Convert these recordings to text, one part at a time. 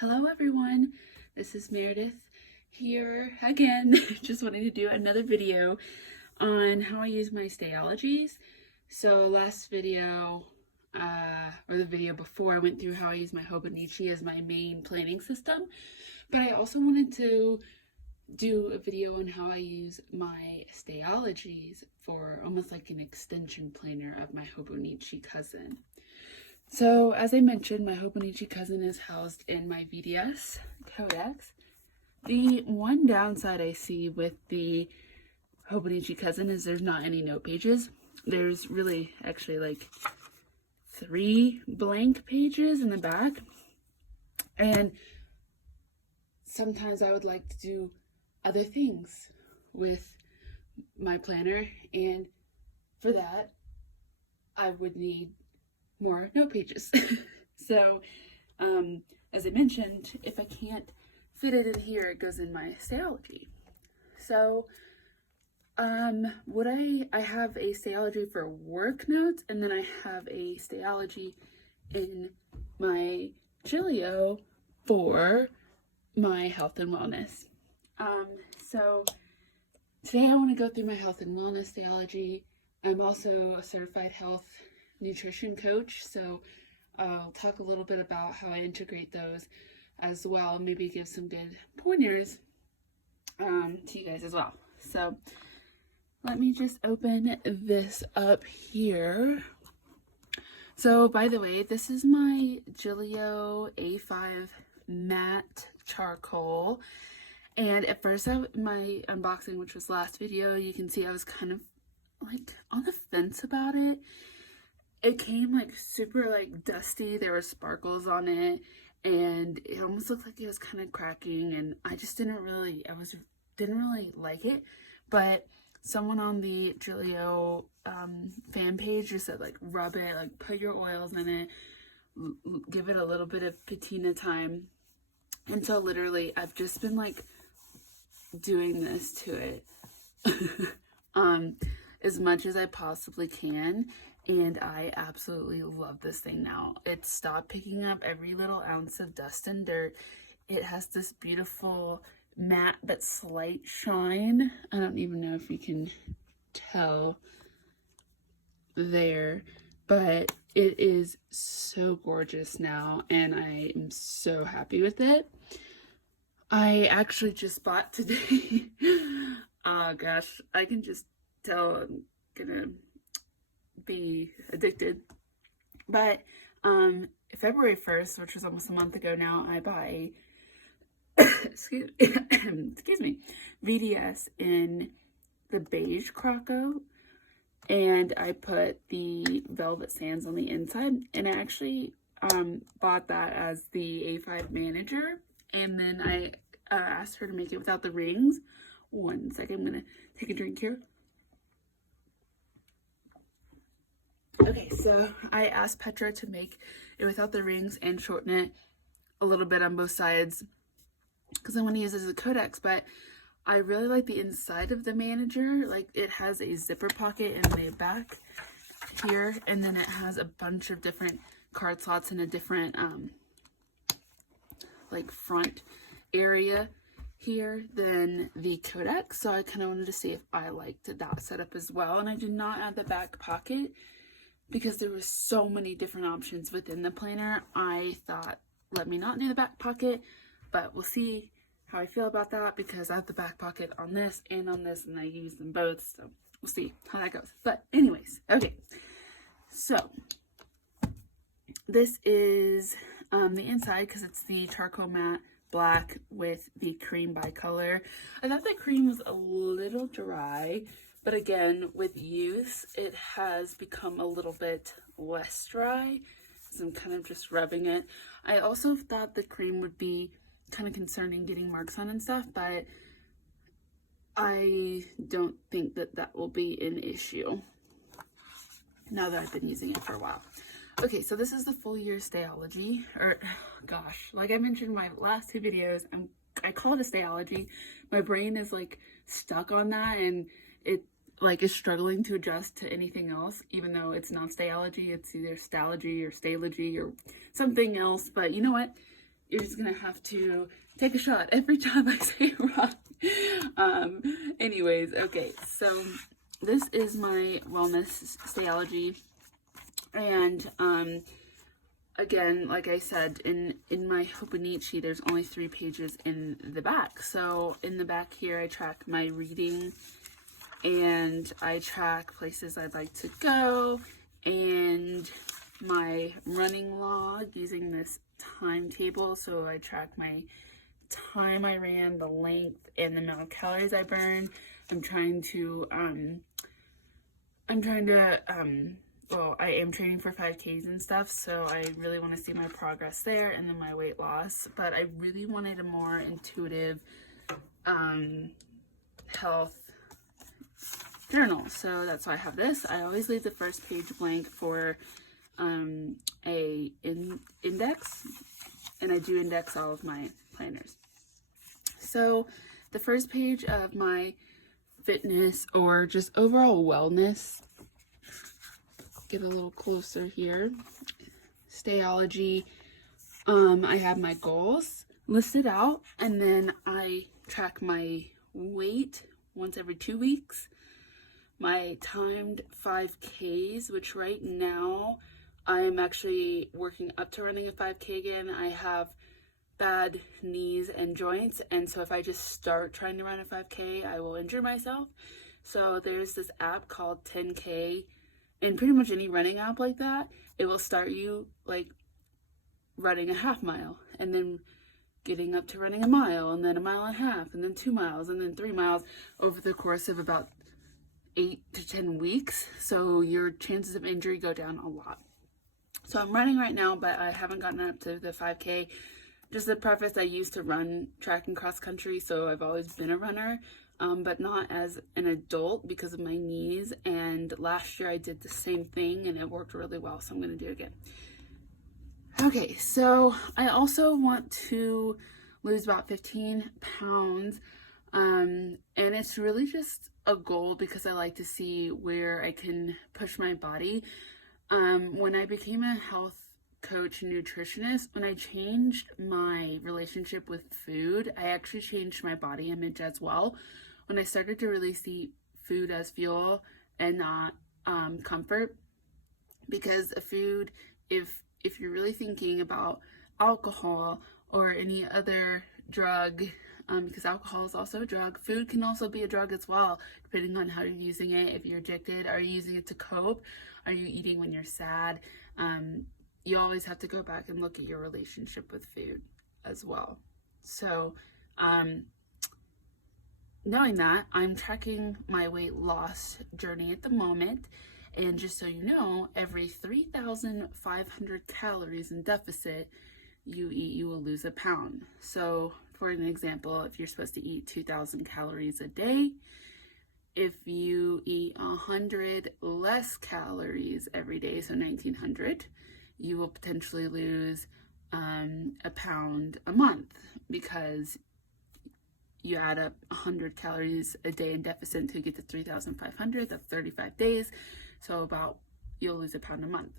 Hello everyone, this is Meredith here again. Just wanting to do another video on how I use my Stalogies. So last video, or the video before, I went through how I use my Hobonichi as my main planning system, but I also wanted to do a video on how I use my Stalogies for almost like an extension planner of my Hobonichi cousin. So, as I mentioned, my Hobonichi cousin is housed in my VDS Codex. The one downside I see with the Hobonichi cousin is there's not any note pages. There's really actually like 3 blank pages in the back. And sometimes I would like to do other things with my planner, and for that, I would need more note pages. So as I mentioned, if I can't fit it in here, it goes in my Stalogy. So I have a Stalogy for work notes, and then I have a Stalogy in my Gillio for my health and wellness. So today I want to go through my health and wellness Stalogy. I'm also a certified health nutrition coach, so I'll talk a little bit about how I integrate those as well, maybe give some good pointers to you guys as well. So let me just open this up here. So by the way, this is my Gillio A5 matte charcoal, and at first my unboxing, which was last video, you can see I was kind of like on the fence about it. It came like super like dusty. There were sparkles on it, and it almost looked like it was kind of cracking, and I just didn't really like it. But someone on the Gillio fan page just said like rub it, like put your oils in it, give it a little bit of patina time. And so literally I've just been like doing this to it as much as I possibly can. And I absolutely love this thing now. It stopped picking up every little ounce of dust and dirt. It has this beautiful matte but slight shine. I don't even know if you can tell there, but it is so gorgeous now, and I am so happy with it. I actually just bought today. Oh gosh, I can just tell I'm gonna be addicted. But February 1st, which was almost a month ago now, I bought a excuse me, VDS in the beige croco, and I put the velvet sands on the inside, and I actually bought that as the A5 manager, and then I asked her to make it without the rings. One second, I'm gonna take a drink here. Okay, so I asked Petra to make it without the rings and shorten it a little bit on both sides because I want to use it as a codex, but I really like the inside of the manager. Like, it has a zipper pocket in the back here, and then it has a bunch of different card slots in a different like front area here than the codex. So I kind of wanted to see if I liked that setup as well. And I did not add the back pocket because there were so many different options within the planner. I thought, let me not do the back pocket, but we'll see how I feel about that because I have the back pocket on this, and I use them both, so we'll see how that goes. But anyways, okay, so this is the inside, because it's the charcoal matte black with the cream bicolor. I thought the cream was a little dry, but again, with use, it has become a little bit less dry, so I'm kind of just rubbing it. I also thought the cream would be kind of concerning getting marks on and stuff, but I don't think that that will be an issue now that I've been using it for a while. Okay, so this is the full year Stalogy, or gosh, like I mentioned in my last 2 videos, I call it a Stalogy. My brain is like stuck on that, and it like is struggling to adjust to anything else, even though it's not Stalogy. It's either Stalogy or Stalogy or something else. But you know what? you're just gonna have to take a shot every time I say it wrong. Anyways, okay, so this is my wellness Stalogy, and again, like I said, in my Hope and Neat sheet, there's only 3 pages in the back. So in the back here, I track my reading, and I track places I'd like to go, and my running log using this timetable. So I track my time I ran, the length, and the amount of calories I burned. Well, I am training for 5Ks and stuff, so I really want to see my progress there, and then my weight loss. But I really wanted a more intuitive health journal, so that's why I have this. I always leave the first page blank for a index, and I do index all of my planners. So the first page of my fitness or just overall wellness, get a little closer here, Stalogy, I have my goals listed out, and then I track my weight once every 2 weeks, my timed 5Ks, which right now I'm actually working up to running a 5K again. I have bad knees and joints, and so if I just start trying to run a 5K, I will injure myself. So there's this app called 10K, and pretty much any running app like that, it will start you like running a half mile, and then getting up to running a mile, and then a mile and a half, and then 2 miles, and then 3 miles over the course of about 8 to 10 weeks. So your chances of injury go down a lot. So I'm running right now, but I haven't gotten up to the 5K. Just a preface, I used to run track and cross country, so I've always been a runner, but not as an adult because of my knees. And last year I did the same thing and it worked really well, so I'm going to do it again. Okay, so I also want to lose about 15 pounds, and it's really just a goal because I like to see where I can push my body. When I became a health coach and nutritionist, when I changed my relationship with food, I actually changed my body image as well. When I started to really see food as fuel and not comfort, because a food, if you're really thinking about alcohol or any other drug, because alcohol is also a drug, food can also be a drug as well, depending on how you're using it. If you're addicted, are you using it to cope? Are you eating when you're sad? You always have to go back and look at your relationship with food as well. So knowing that, I'm tracking my weight loss journey at the moment. And just so you know, every 3,500 calories in deficit you eat, you will lose a pound. So for an example, if you're supposed to eat 2,000 calories a day, if you eat 100 less calories every day, so 1,900, you will potentially lose a pound a month, because you add up 100 calories a day in deficit to get to 3,500. That's 35 days. So you'll lose a pound a month.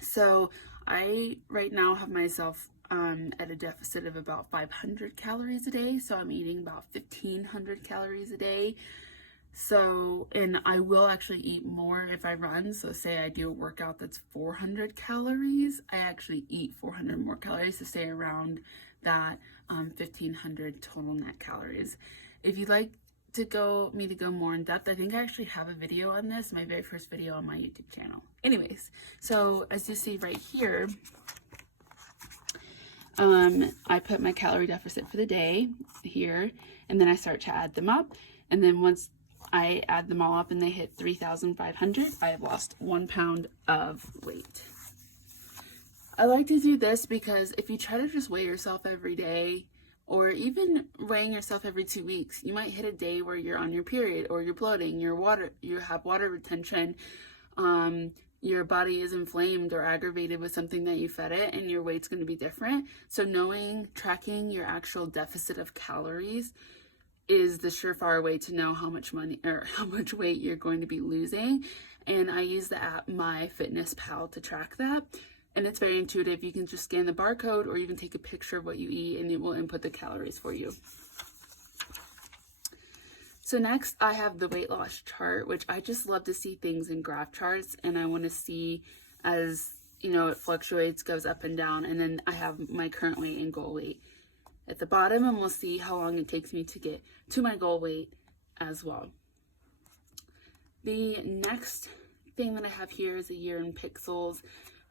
So I right now have myself at a deficit of about 500 calories a day. So I'm eating about 1,500 calories a day. So, and I will actually eat more if I run. So say I do a workout that's 400 calories, I actually eat 400 more calories to stay around that 1,500 total net calories. If you'd like to go more in depth, I think I actually have a video on this, my very first video on my YouTube channel. Anyways, so as you see right here, I put my calorie deficit for the day here, and then I start to add them up. And then once I add them all up and they hit 3,500, I have lost 1 pound of weight. I like to do this because if you try to just weigh yourself every day, or even weighing yourself every 2 weeks, you might hit a day where you're on your period, or you're bloating, you have water retention, your body is inflamed or aggravated with something that you fed it, and your weight's going to be different. So tracking your actual deficit of calories is the surefire way to know how much money or how much weight you're going to be losing. And I use the app MyFitnessPal to track that. And it's very intuitive. You can just scan the barcode or you can take a picture of what you eat and it will input the calories for you. So next I have the weight loss chart, which I just love to see things in graph charts, and I want to see as, you know, it fluctuates, goes up and down, and then I have my current weight and goal weight at the bottom, and we'll see how long it takes me to get to my goal weight as well. The next thing that I have here is a year in pixels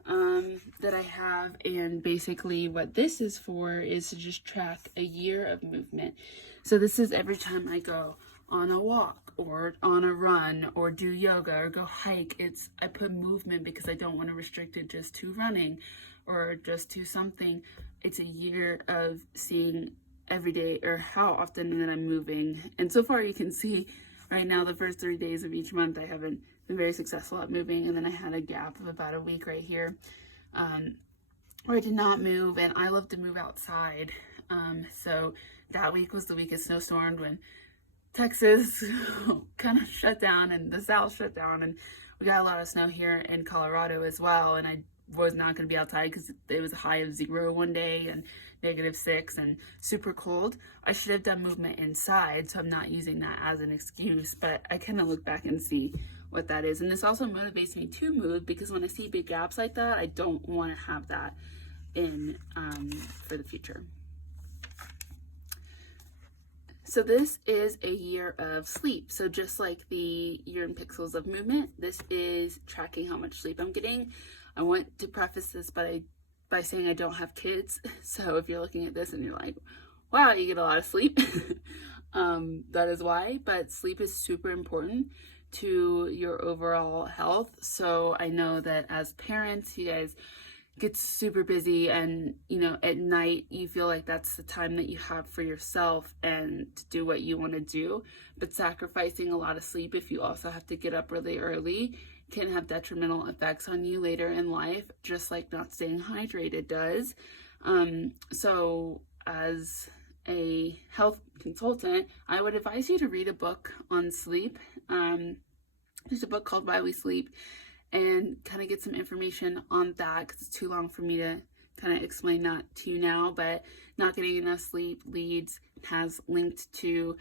that I have, and basically what this is for is to just track a year of movement. So this is every time I go on a walk or on a run or do yoga or go hike. I put movement because I don't want to restrict it just to running or just to something. It's a year of seeing every day or how often that I'm moving. And so far you can see right now the first 3 days of each month I haven't been very successful at moving, and then I had a gap of about a week right here where I did not move, and I love to move outside. So that week was the week it snowstormed when Texas kind of shut down and the South shut down, and we got a lot of snow here in Colorado as well, and I was not going to be outside because it was a high of 0 one day and -6 and super cold. I should have done movement inside, so I'm not using that as an excuse, but I kind of look back and see what that is. And this also motivates me to move because when I see big gaps like that, I don't want to have that in for the future. So this is a year of sleep. So just like the year in pixels of movement, this is tracking how much sleep I'm getting. I want to preface this by saying I don't have kids. So if you're looking at this and you're like, wow, you get a lot of sleep, that is why. But sleep is super important to your overall health. So I know that as parents, you guys get super busy, and you know, at night you feel like that's the time that you have for yourself and to do what you want to do, but sacrificing a lot of sleep if you also have to get up really early can have detrimental effects on you later in life, just like not staying hydrated does. So as a health consultant, I would advise you to read a book on sleep. There's a book called Why We Sleep, and kind of get some information on that because it's too long for me to kind of explain that to you now. But not getting enough sleep has linked to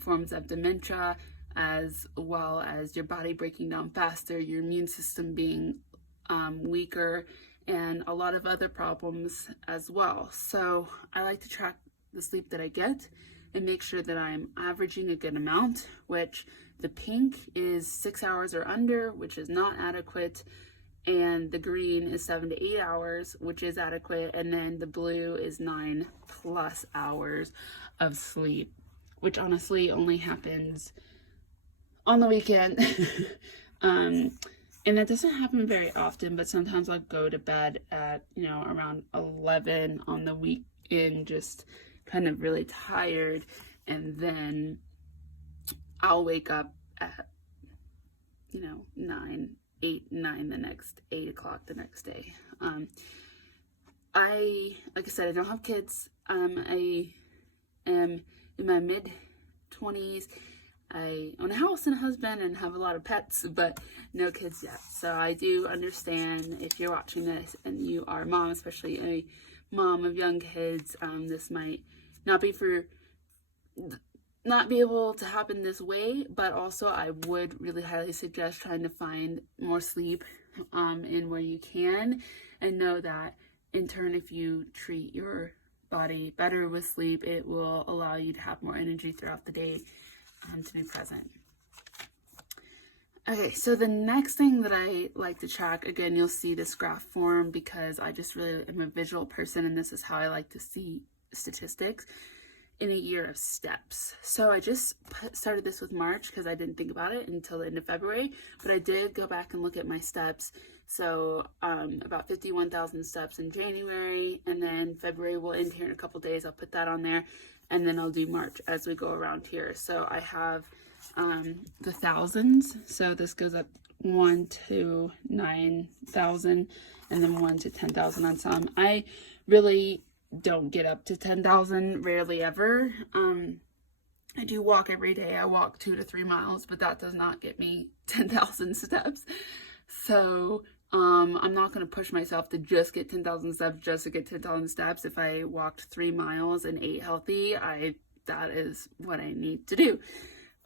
forms of dementia, as well as your body breaking down faster, your immune system being weaker, and a lot of other problems as well. So I like to track the sleep that I get and make sure that I'm averaging a good amount, which the pink is 6 hours or under, which is not adequate, and the green is 7 to 8 hours, which is adequate, and then the blue is 9+ hours of sleep, which honestly only happens on the weekend. And that doesn't happen very often, but sometimes I'll go to bed at, you know, around 11 on the weekend, just kind of really tired, and then I'll wake up at, you know, 9 the next 8 o'clock the next day. Like I said, I don't have kids. I am in my mid-20s. I own a house and a husband and have a lot of pets, but no kids yet. So I do understand if you're watching this and you are a mom, especially a mom of young kids, this might not be able to happen this way, but also I would really highly suggest trying to find more sleep in where you can, and know that in turn, if you treat your body better with sleep, it will allow you to have more energy throughout the day to be present. Okay, so the next thing that I like to track, again, you'll see this graph form because I just really am a visual person, and this is how I like to see statistics in a year of steps. So I just started this with March because I didn't think about it until the end of February, but I did go back and look at my steps. So about 51,000 steps in January, and then February will end here in a couple days. I'll put that on there, and then I'll do March as we go around here. So I have the thousands. So this goes up 1 to 9,000, and then 1 to 10,000 on some. I really don't get up to 10,000, rarely ever. I do walk every day. I walk 2 to 3 miles, but that does not get me 10,000 steps. So I'm not going to push myself to just get 10,000 steps just to get 10,000 steps. If I walked 3 miles and ate healthy, that is what I need to do.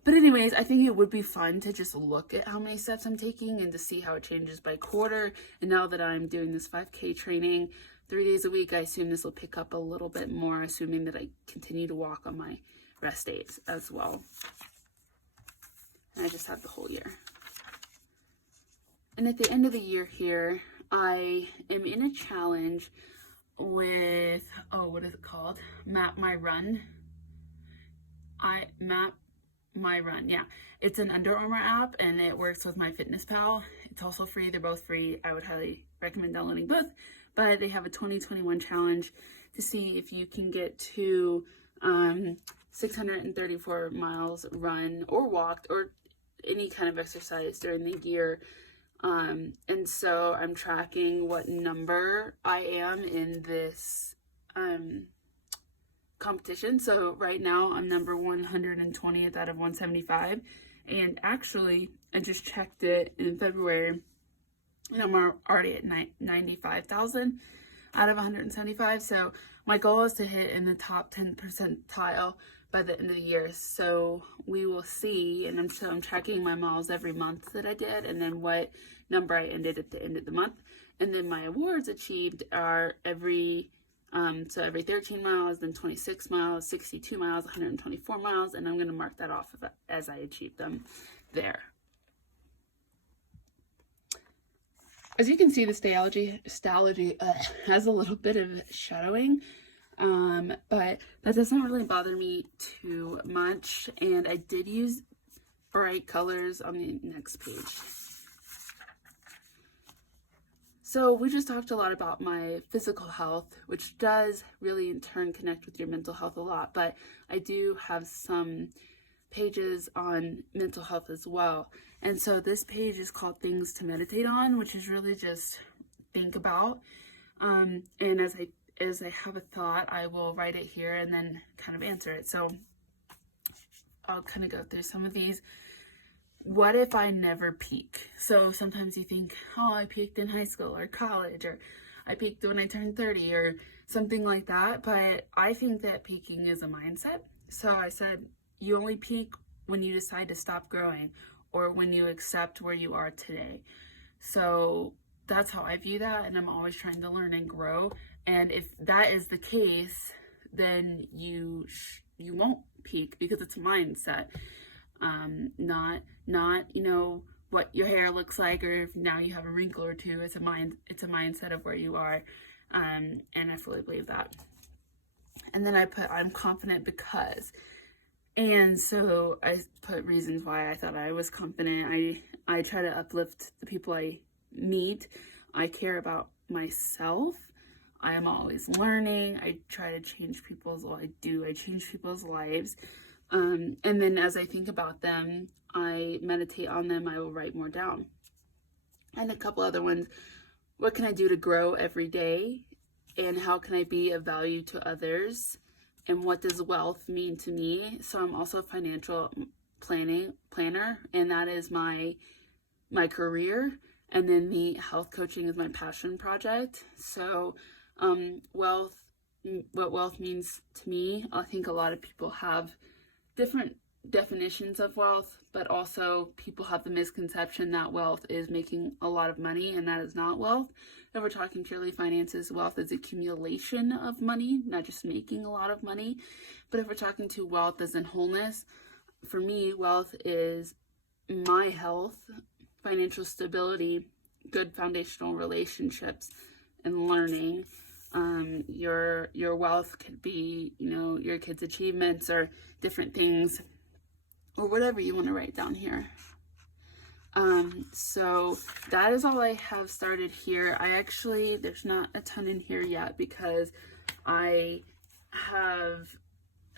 But anyways, I think it would be fun to just look at how many steps I'm taking and to see how it changes by quarter. And now that I'm doing this 5K training 3 days a week, I assume this will pick up a little bit more, assuming that I continue to walk on my rest days as well. And I just have the whole year. And at the end of the year here, I am in a challenge with, what is it called? MapMyRun. MapMyRun, yeah. It's an Under Armour app, and it works with MyFitnessPal. It's also free. They're both free. I would highly recommend downloading both. But they have a 2021 challenge to see if you can get to 634 miles run or walked or any kind of exercise during the year. And so I'm tracking what number I am in this competition. So right now I'm number 120th out of 175. And actually, I just checked it in February, and I'm already at 95,000 out of 175. So my goal is to hit in the top 10 percentile by the end of the year. So we will see. And I'm tracking my miles every month that I did, and then what number I ended at the end of the month. And then my awards achieved are every 13 miles, then 26 miles, 62 miles, 124 miles, and I'm going to mark that off as I achieve them there. As you can see, the Stalogy has a little bit of shadowing, but that doesn't really bother me too much. And I did use bright colors on the next page. So we just talked a lot about my physical health, which does really in turn connect with your mental health a lot, but I do have some pages on mental health as well. And so this page is called Things to Meditate On, which is really just think about. And as I have a thought, I will write it here and then kind of answer it. So I'll kind of go through some of these. What if I never peak? So sometimes you think, I peaked in high school or college, or I peaked when I turned 30 or something like that. But I think that peaking is a mindset. So I said, you only peak when you decide to stop growing or when you accept where you are today. So that's how I view that. And I'm always trying to learn and grow. And if that is the case, then you won't peak, because it's a mindset. Not what your hair looks like, or if now you have a wrinkle or two. It's a mindset of where you are, and I fully believe that. And then I put, I'm confident because, and so I put reasons why I thought I was confident. I try to uplift the people I meet. I care about myself. I am always learning. I try to change people's. I change people's lives. And then as I think about them, I meditate on them. I will write more down. And a couple other ones. What can I do to grow every day? And how can I be of value to others? And what does wealth mean to me? So I'm also a financial planner, and that is my career. And then the health coaching is my passion project. So what wealth means to me, I think a lot of people have different definitions of wealth, but also people have the misconception that wealth is making a lot of money, and that is not wealth. If we're talking purely finances, wealth is accumulation of money, not just making a lot of money. But if we're talking to wealth as in wholeness, for me, wealth is my health, financial stability, good foundational relationships, and learning. Your wealth could be, your kids' achievements or different things, or whatever you want to write down here. So that is all I have started here. There's not a ton in here yet, because I have,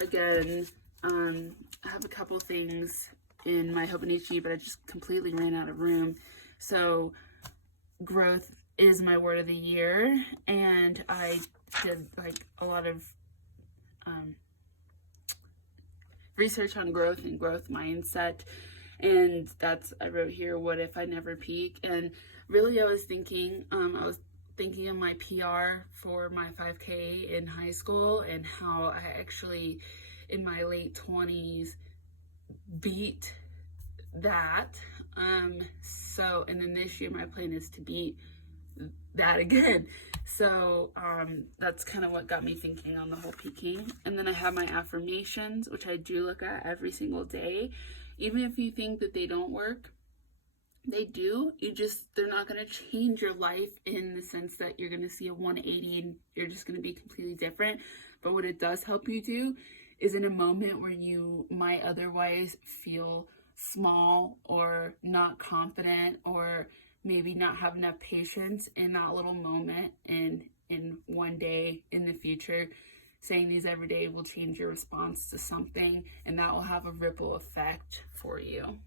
again, I have a couple things in my Hope and HG, but I just completely ran out of room. So growth is my word of the year, and I did a lot of research on growth and growth mindset, and I wrote here, what if I never peak? And really I was thinking of my PR for my 5K in high school, and how I actually in my late 20s beat that. So, and then this year my plan is to beat that again. So that's kind of what got me thinking on the whole peaking. And then I have my affirmations, which I do look at every single day. Even if you think that they don't work, they do. They're not going to change your life in the sense that you're going to see a 180 and you're just going to be completely different. But what it does help you do is, in a moment where you might otherwise feel small or not confident, or maybe not have enough patience, in that little moment and in one day in the future, saying these every day will change your response to something, and that will have a ripple effect for you.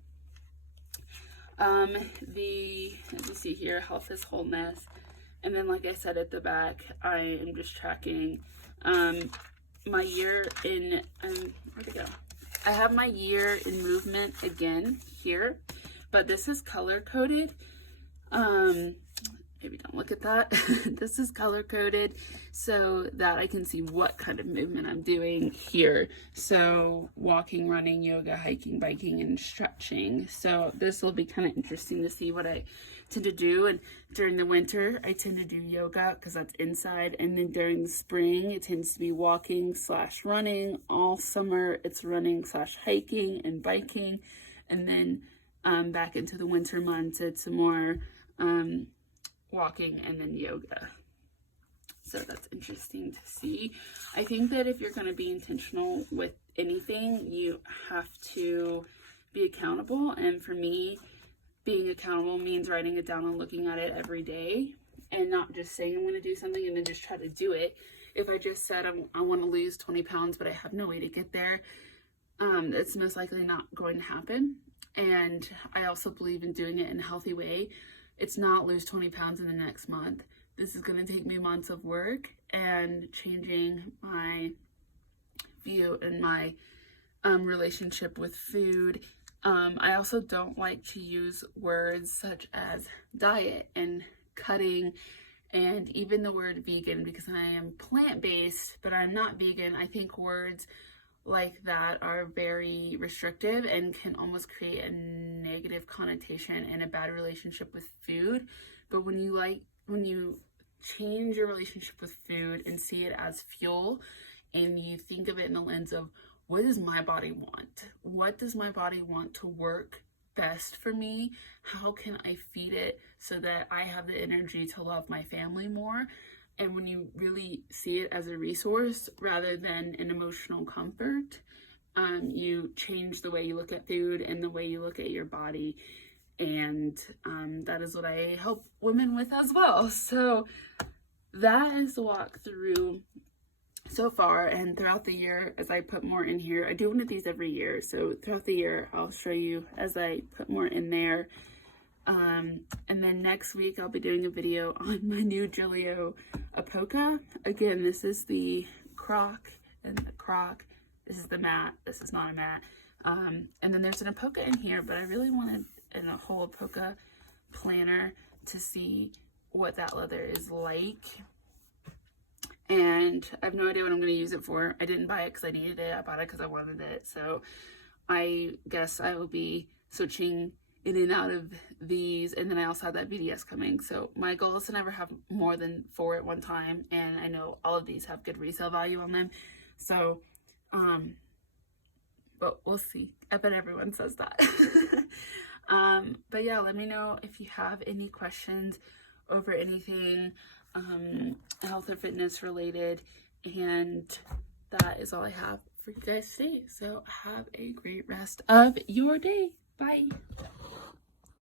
Let me see here, health is wholeness. And then, like I said at the back, I am just tracking my year in, where'd it go? I have my year in movement again here, but this is color coded. Maybe don't look at that. This is color coded so that I can see what kind of movement I'm doing here. So walking, running, yoga, hiking, biking, and stretching. So this will be kind of interesting to see what I tend to do. And during the winter, I tend to do yoga because that's inside. And then during the spring, it tends to be walking / running. All summer, it's running / hiking and biking. And then back into the winter months, it's more walking and then yoga. So that's interesting to see. I think that if you're going to be intentional with anything, you have to be accountable. And for me, being accountable means writing it down and looking at it every day, and not just saying I'm going to do something and then just try to do it. If I just said I want to lose 20 pounds, but I have no way to get there, it's most likely not going to happen. And I also believe in doing it in a healthy way. It's not lose 20 pounds in the next month. This is going to take me months of work and changing my view and my relationship with food. I also don't like to use words such as diet and cutting, and even the word vegan, because I am plant-based, but I'm not vegan. I think words like that are very restrictive and can almost create a negative connotation and a bad relationship with food. But when you change your relationship with food and see it as fuel, and you think of it in the lens of, what does my body want? What does my body want to work best for me? How can I feed it so that I have the energy to love my family more? And when you really see it as a resource rather than an emotional comfort, you change the way you look at food and the way you look at your body. And that is what I help women with as well. So that is the walkthrough so far. And throughout the year, as I put more in here, I do one of these every year. So throughout the year, I'll show you as I put more in there. And then next week I'll be doing a video on my new Gillio Appunto. Again, this is the croc and the croc. This is the mat. This is not a mat. And then there's an Appunto in here, but I really wanted a whole Appunto planner to see what that leather is like. And I have no idea what I'm going to use it for. I didn't buy it because I needed it. I bought it because I wanted it. So I guess I will be switching in and out of these, and then I also have that BDS coming. So my goal is to never have more than 4 at one time, and I know all of these have good resale value on them. So, but we'll see. I bet everyone says that. But yeah, let me know if you have any questions over anything health or fitness related, and that is all I have for you guys today. So have a great rest of your day. Bye.